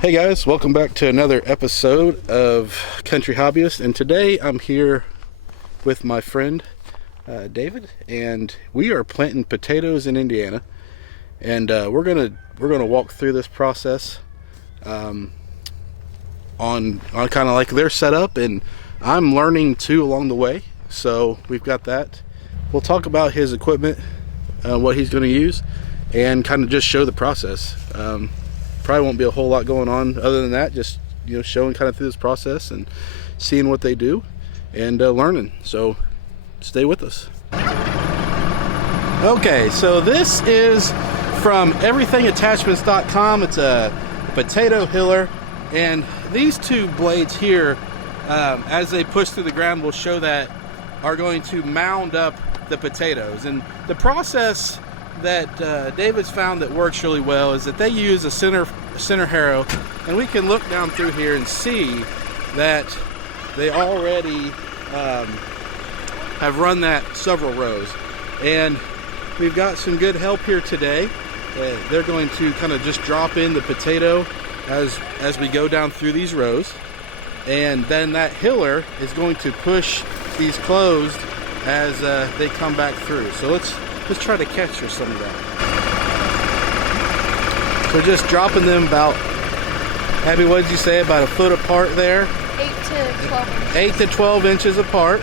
Hey guys, welcome back to another episode of Country Hobbyist, and today I'm here with my friend David, and we are planting potatoes in Indiana, and we're gonna walk through this process on kind of like their setup, and I'm learning too along the way. So we've got that. We'll talk about his equipment, what he's going to use, and kind of just show the process. Probably won't be a whole lot going on other than that, just showing kind of through this process and seeing what they do and learning. So stay with us. Okay, so this is from everythingattachments.com. It's a potato hiller, and these two blades here, as they push through the ground, will show that are going to mound up the potatoes. And the process that David's found that works really well is that they use a center harrow, and we can look down through here and see that they already have run that several rows. And we've got some good help here today. They're going to kind of just drop in the potato as we go down through these rows, and then that hiller is going to push these closed as they come back through. So let's try to capture some of that. So just dropping them about, Abby, what did you say, about a foot apart there? 8 to 12 inches. 8 to 12 inches apart.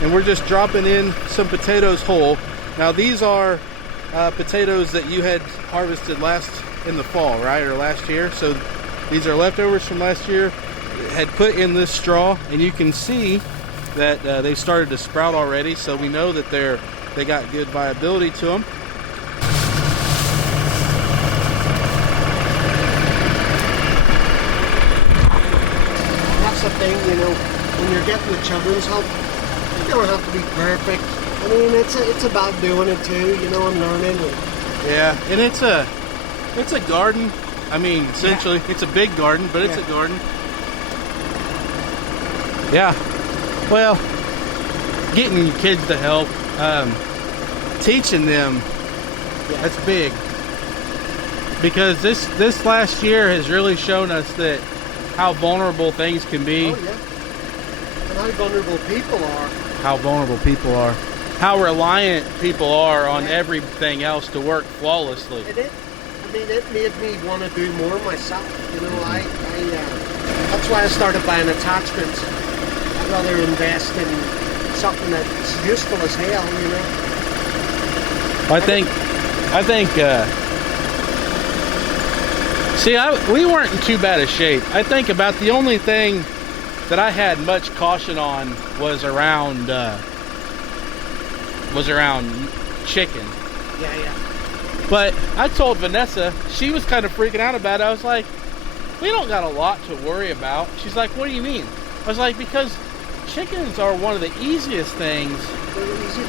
And we're just dropping in some potatoes whole. Now these are potatoes that you had harvested in the fall, right, or last year. So these are leftovers from last year. Had put in this straw, and you can see that they started to sprout already. So we know that they got good viability to them. That's the thing, when you're getting the children's help, you don't have to be perfect. I mean, it's about doing it too, and learning. Yeah, and it's a garden. I mean, essentially, It's a big garden, but it's a garden. Yeah. Well, getting your kids to help, teaching them, that's big. Because this last year has really shown us that how vulnerable things can be. Oh, yeah. And how vulnerable people are. How vulnerable people are. How reliant people are on everything else to work flawlessly. It made me want to do more myself. That's why I started buying attachments. I'd rather invest in something that's useful as hell, I think we weren't in too bad a shape. I think about the only thing that I had much caution on was around chicken. Yeah. But I told Vanessa, she was kind of freaking out about it. I was like, we don't got a lot to worry about. She's like, what do you mean? I was like, because chickens are one of the easiest things They're easy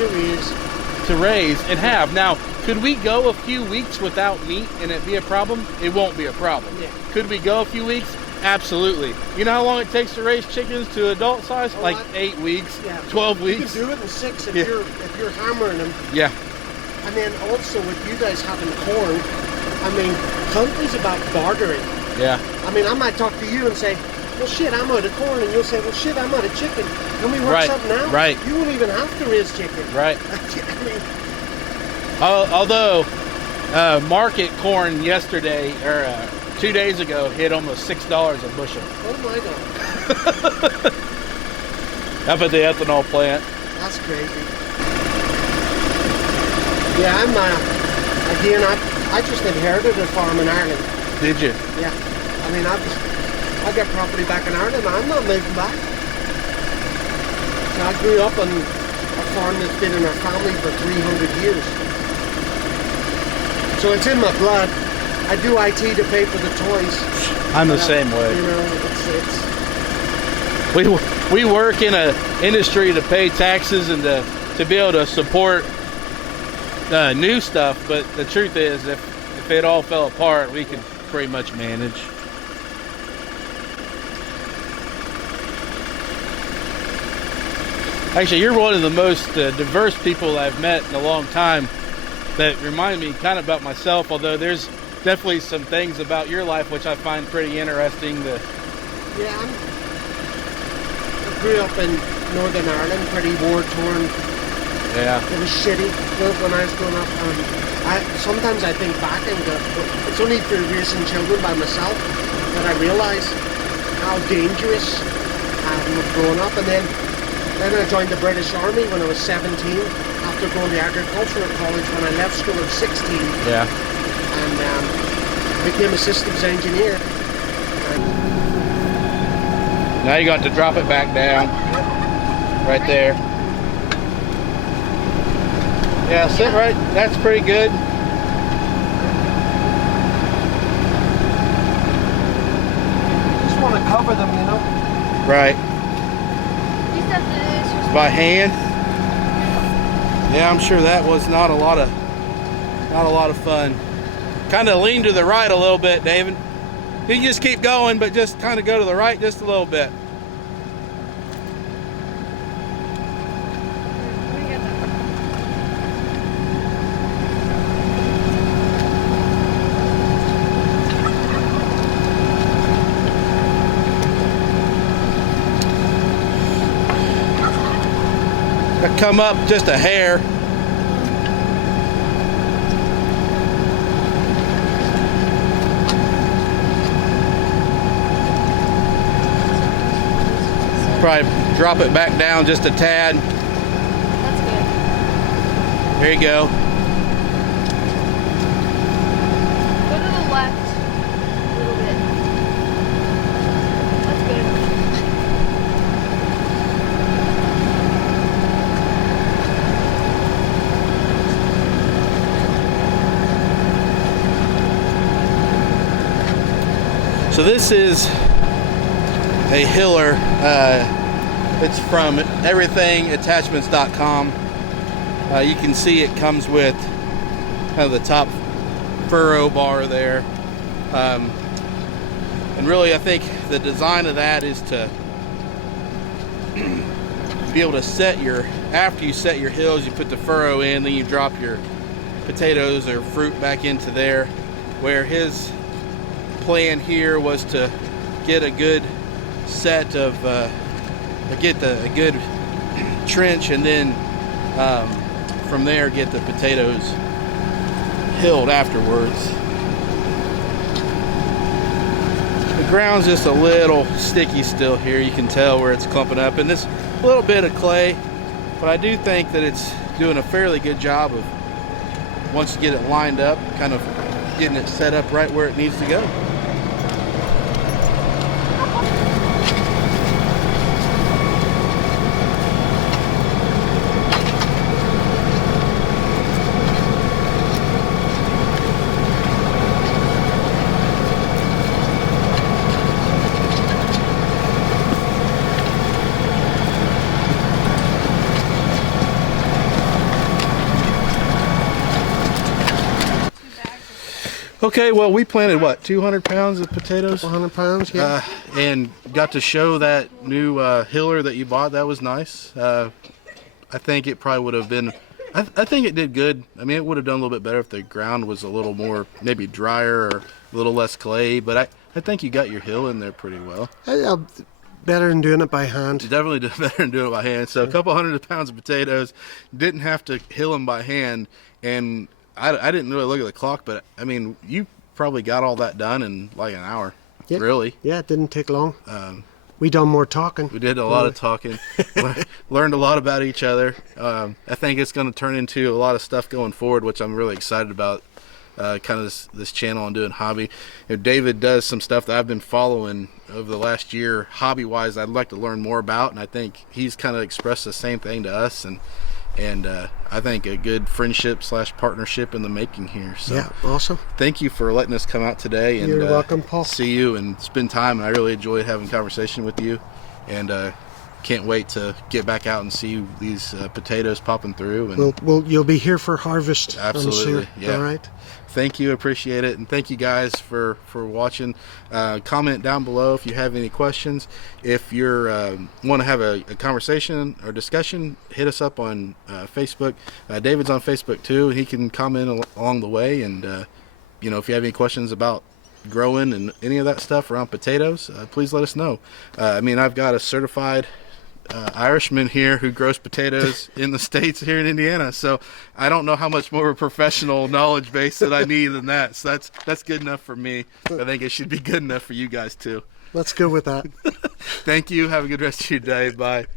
to raise and have. Now, could we go a few weeks without meat and it be a problem? It won't be a problem. Yeah. Could we go a few weeks? Absolutely. You know how long it takes to raise chickens to adult size? 8 weeks, 12 weeks. You can do it in 6 if you're hammering them. Yeah. And then also with you guys having corn, country's about bartering. Yeah. I might talk to you and say, well, shit, I'm out of corn. And you'll say, well, shit, I'm out of chicken. Can we work something out? Right. You won't even have to raise chicken. Right. Although market corn yesterday, or 2 days ago, hit almost $6 a bushel. Oh, my God. Up at the ethanol plant. That's crazy. Yeah, I just inherited a farm in Ireland. Did you? Yeah. I got property back in Ireland. I'm not moving back. So I grew up on a farm that's been in our family for 300 years. So it's in my blood. I do IT to pay for the toys. I'm the same way. We work in an industry to pay taxes and to be able to support new stuff, but the truth is, if it all fell apart, we could pretty much manage. Actually, you're one of the most diverse people I've met in a long time. That remind me kind of about myself, although there's definitely some things about your life which I find pretty interesting. Yeah, I grew up in Northern Ireland, pretty war-torn. Yeah. It was shitty when I was growing up. Sometimes I think back and go, it's only through raising children by myself that I realise how dangerous was growing up. And then I joined the British Army when I was 17 after going to agricultural college when I left school at 16. Yeah. And became a systems engineer. Now you got to drop it back down. Right there. Yeah, sit right. That's pretty good. Just want to cover them, you know. Right. You said that it's just By hand. Yeah, I'm sure that was not a lot of fun. Kind of lean to the right a little bit, David. You can just keep going, but just kind of go to the right just a little bit. Let me get that. Come up just a hair. Probably drop it back down just a tad. That's good. There you go. Go to the left a little bit. That's good. So this is a hiller. It's from everythingattachments.com. You can see it comes with kind of the top furrow bar there. And really I think the design of that is to be able to set after you set your hills, you put the furrow in, then you drop your potatoes or fruit back into there, where his plan here was to get a good set of get a good trench, and then from there get the potatoes hilled afterwards. The ground's just a little sticky still here. You can tell where it's clumping up, and this little bit of clay, but I do think that it's doing a fairly good job of, once you get it lined up, kind of getting it set up right where it needs to go. Okay, well, we planted what, 200 pounds of potatoes? 100 pounds, yeah. And got to show that new hiller that you bought. That was nice. I think it probably would have been, I think it did good. I mean, it would have done a little bit better if the ground was a little more, maybe drier or a little less clay, but I think you got your hill in there pretty well. Better than doing it by hand. You definitely did better than doing it by hand. So a couple hundred pounds of potatoes, didn't have to hill them by hand, and I didn't really look at the clock, but I mean, you probably got all that done in like an hour. Yeah. Really? Yeah, it didn't take long. We done more talking. We did a lot of talking. Learned a lot about each other. I think it's going to turn into a lot of stuff going forward, which I'm really excited about. Kind of this channel and doing hobby. David does some stuff that I've been following over the last year, hobby-wise. I'd like to learn more about, and I think he's kind of expressed the same thing to us. And I think a good friendship / partnership in the making here. So yeah, awesome. Thank you for letting us come out today and you're welcome, Paul. See you and spend time. And I really enjoyed having a conversation with you, and can't wait to get back out and see these potatoes popping through. And you'll be here for harvest. Absolutely, yeah. All right. Thank you, appreciate it, and thank you guys for watching. Comment down below if you have any questions. If you're want to have a conversation or discussion, hit us up on Facebook. David's on Facebook too, and he can comment along the way, and if you have any questions about growing and any of that stuff around potatoes, please let us know. I've got a certified Irishman here who grows potatoes in the States here in Indiana, so I don't know how much more of a professional knowledge base that I need than that. So that's good enough for me. I think it should be good enough for you guys too. Let's go with that. Thank you. Have a good rest of your day. Bye.